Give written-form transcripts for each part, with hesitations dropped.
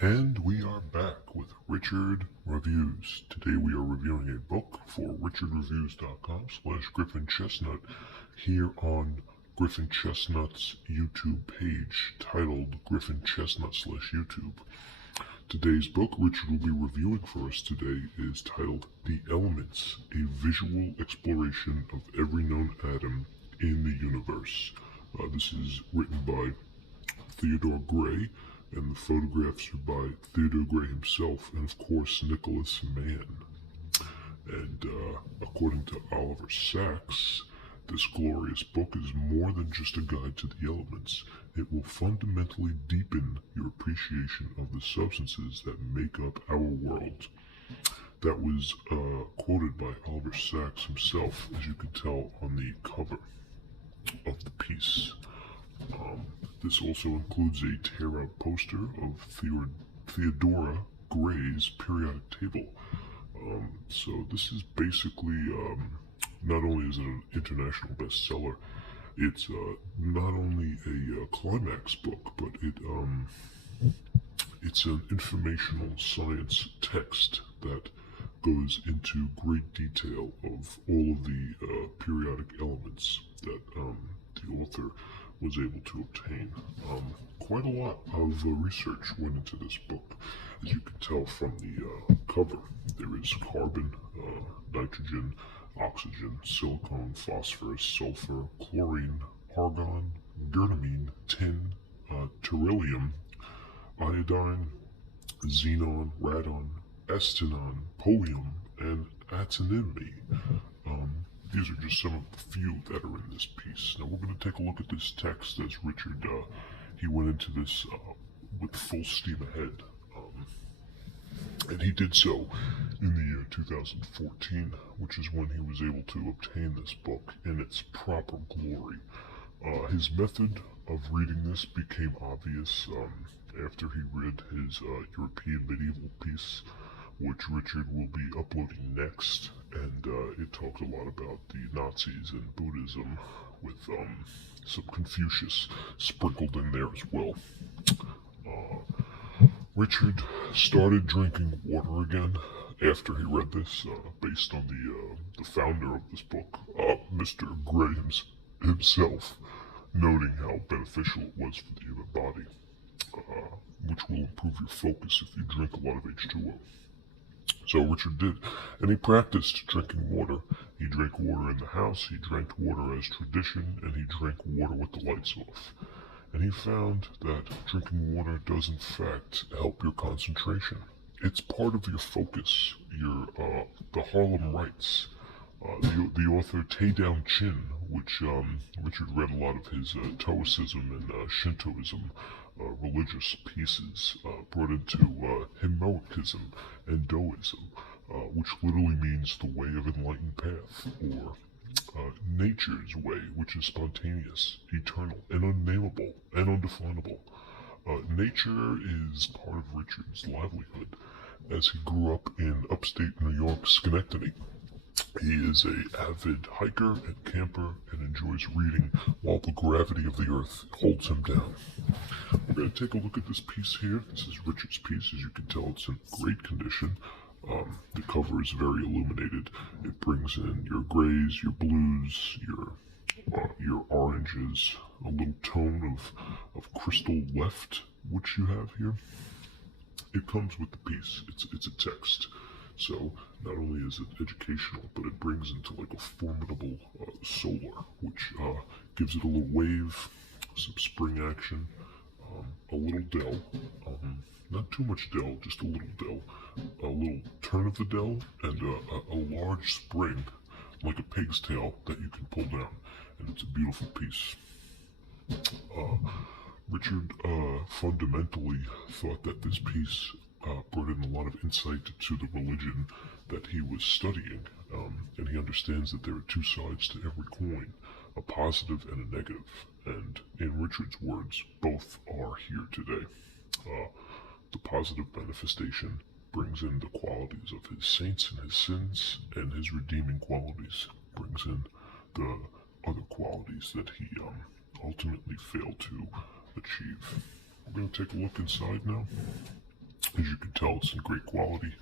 And we are back with Richard Reviews. Today we are reviewing a book for richardreviews.com/Griffin Chestnut here on Griffin Chestnut's YouTube page titled Griffin Chestnut/YouTube. Today's book Richard will be reviewing for us today is titled The Elements, a visual exploration of every known atom in the universe. This is written by Theodore Gray, and the photographs are by Theodore Gray himself, and of course Nicholas Mann. And according to Oliver Sacks, this glorious book is more than just a guide to the elements. It will fundamentally deepen your appreciation of the substances that make up our world. That was quoted by Oliver Sacks himself, as you can tell on the cover of the piece. This also includes a tear-out poster of Theodora Gray's periodic table. So this is basically, not only is it an international bestseller, it's not only a climax book, but it's an informational science text that goes into great detail of all of the periodic elements that the author was able to obtain. Quite a lot of research went into this book. As you can tell from the cover, there is carbon, nitrogen, oxygen, silicon, phosphorus, sulfur, chlorine, argon, gurnamine, tin, beryllium, iodine, xenon, radon, astenon, polonium, and antimony. These are just some of the few that are in this piece. Now we're going to take a look at this text as Richard, he went into this with full steam ahead. And he did so in the year 2014, which is when he was able to obtain this book in its proper glory. His method of reading this became obvious after he read his European medieval piece, which Richard will be uploading next, and it talked a lot about the Nazis and Buddhism, with some Confucius sprinkled in there as well. Richard started drinking water again after he read this, based on the founder of this book, Mr. Gray himself, noting how beneficial it was for the human body, which will improve your focus if you drink a lot of H2O. So Richard did, and he practiced drinking water. He drank water in the house, he drank water as tradition, and he drank water with the lights off. And he found that drinking water does in fact help your concentration. It's part of your focus, the Harlem Rites. The author Tadao Chin, which Richard read a lot of his Taoism and Shintoism religious pieces, brought into Heroicism and Daoism, which literally means the way of enlightened path, or nature's way, which is spontaneous, eternal, and unnameable, and undefinable. Nature is part of Richard's livelihood, as he grew up in upstate New York, Schenectady. He is an avid hiker and camper and enjoys reading while the gravity of the earth holds him down. We're going to take a look at this piece here. This is Richard's piece. As you can tell, it's in great condition. The cover is very illuminated. It brings in your grays, your blues, your oranges, a little tone of crystal left, which you have here. It comes with the piece. It's a text. So not only is it educational, but it brings into like a formidable solar, which gives it a little wave, some spring action, a little dell, not too much dell, just a little dell, a little turn of the dell, and a large spring, like a pig's tail, that you can pull down, and it's a beautiful piece. Richard fundamentally thought that this piece brought in a lot of insight to the religion that he was studying, and he understands that there are two sides to every coin, a positive and a negative, and in Richard's words, both are here today. The positive manifestation brings in the qualities of his saints and his sins, and his redeeming qualities brings in the other qualities that he ultimately failed to achieve. We're going to take a look inside now. As you can tell, it's in great quality.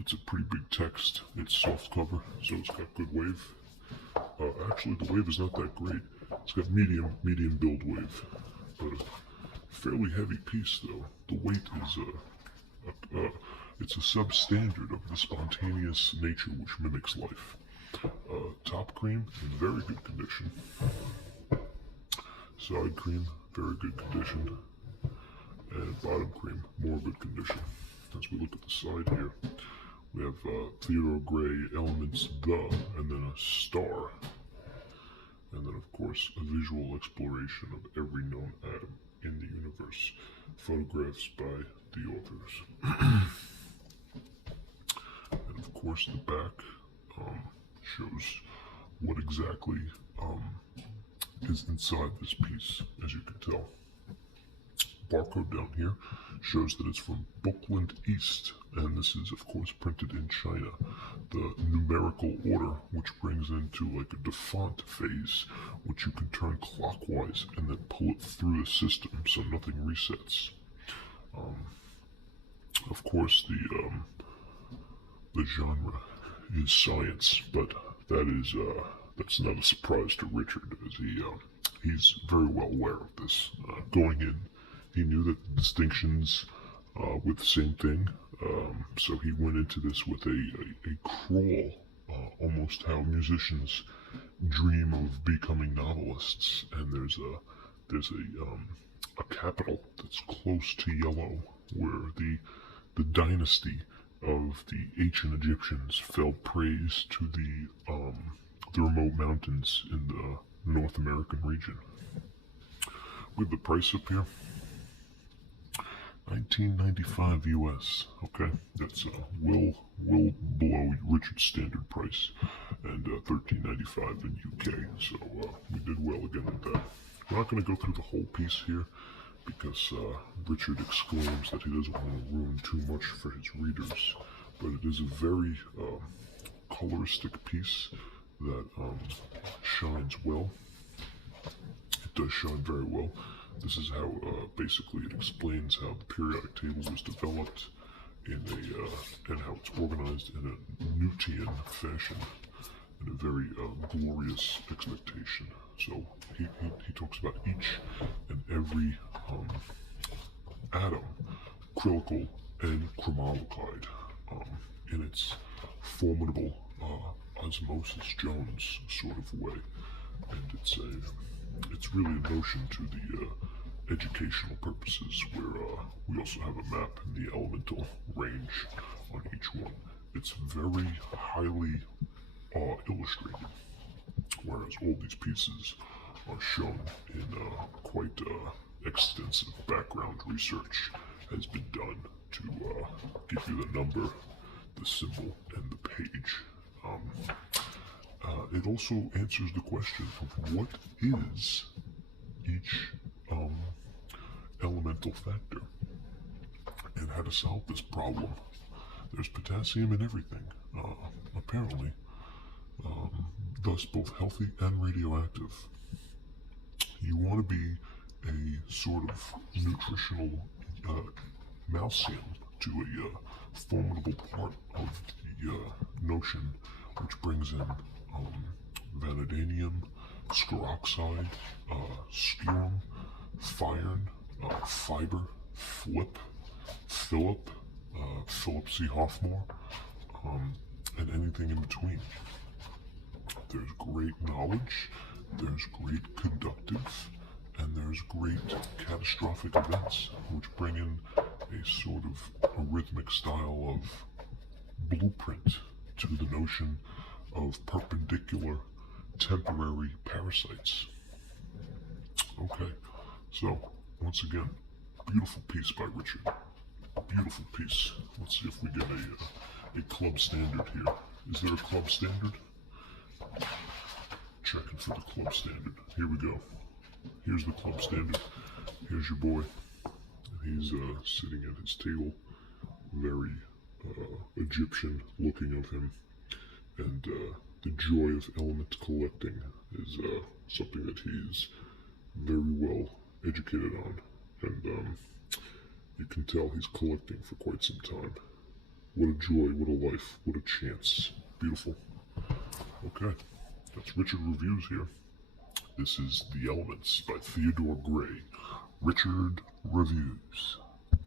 It's a pretty big text. It's soft cover, so it's got good wave. Actually, the wave is not that great. It's got medium build wave, but a fairly heavy piece though. The weight is it's a substandard of the spontaneous nature which mimics life. Top cream in very good condition. Side cream, very good condition. And bottom cream, more good condition. As we look at the side here, we have Theodore Gray elements the, and then a star. And then of course a visual exploration of every known atom in the universe. Photographs by the authors. And of course the back shows what exactly is inside this piece, as you can tell. Barcode down here shows that it's from Bookland East, and this is of course printed in China. The numerical order, which brings into like a defont phase, which you can turn clockwise and then pull it through the system so nothing resets. Of course the genre is science, but that's not a surprise to Richard, as he's very well aware of this. Going in, he knew that the distinctions with the same thing, so he went into this with a crawl, almost how musicians dream of becoming novelists. And there's a capital that's close to yellow, where the dynasty of the ancient Egyptians fell praise to the remote mountains in the North American region. With the price up here, $19.95 US. Okay, that's well below Richard's standard price, and $13.95 in UK. So we did well again with that. We're not going to go through the whole piece here because Richard exclaims that he doesn't want to ruin too much for his readers, but it is a very coloristic piece that shines well. It does shine very well. This is how basically it explains how the periodic table was developed and how it's organized in a Newtian fashion, in a very glorious expectation. So he talks about each and every atom, critical and chromallochide, in its formidable Osmosis Jones sort of way, and it's really a notion to the educational purposes, where we also have a map in the elemental range on each one. It's very highly illustrated, whereas all these pieces are shown in quite extensive background research has been done to give you the number, the symbol, and the page. It also answers the question of what is each elemental factor and how to solve this problem. There's potassium in everything, apparently, thus both healthy and radioactive. You want to be a sort of nutritional malseum to a formidable part of the notion, which brings in vanadium, scoroxide, spurum, firen, fiber, flip, Philip, Philip C. Hoffmore, and anything in between. There's great knowledge, there's great conductive, and there's great catastrophic events, which bring in a sort of a rhythmic style of blueprint to the notion of perpendicular temporary parasites. Okay, so once again, beautiful piece by Richard. Beautiful piece. Let's see if we get a club standard here. Is there a club standard? Checking for the club standard. Here we go. Here's the club standard. Here's your boy. He's sitting at his table. Very Egyptian looking of him. And the joy of element collecting is something that he's very well educated on. And You can tell he's collecting for quite some time. What a joy, what a life, what a chance. Beautiful. Okay, that's Richard Reviews here. This is The Elements by Theodore Gray. Richard Reviews.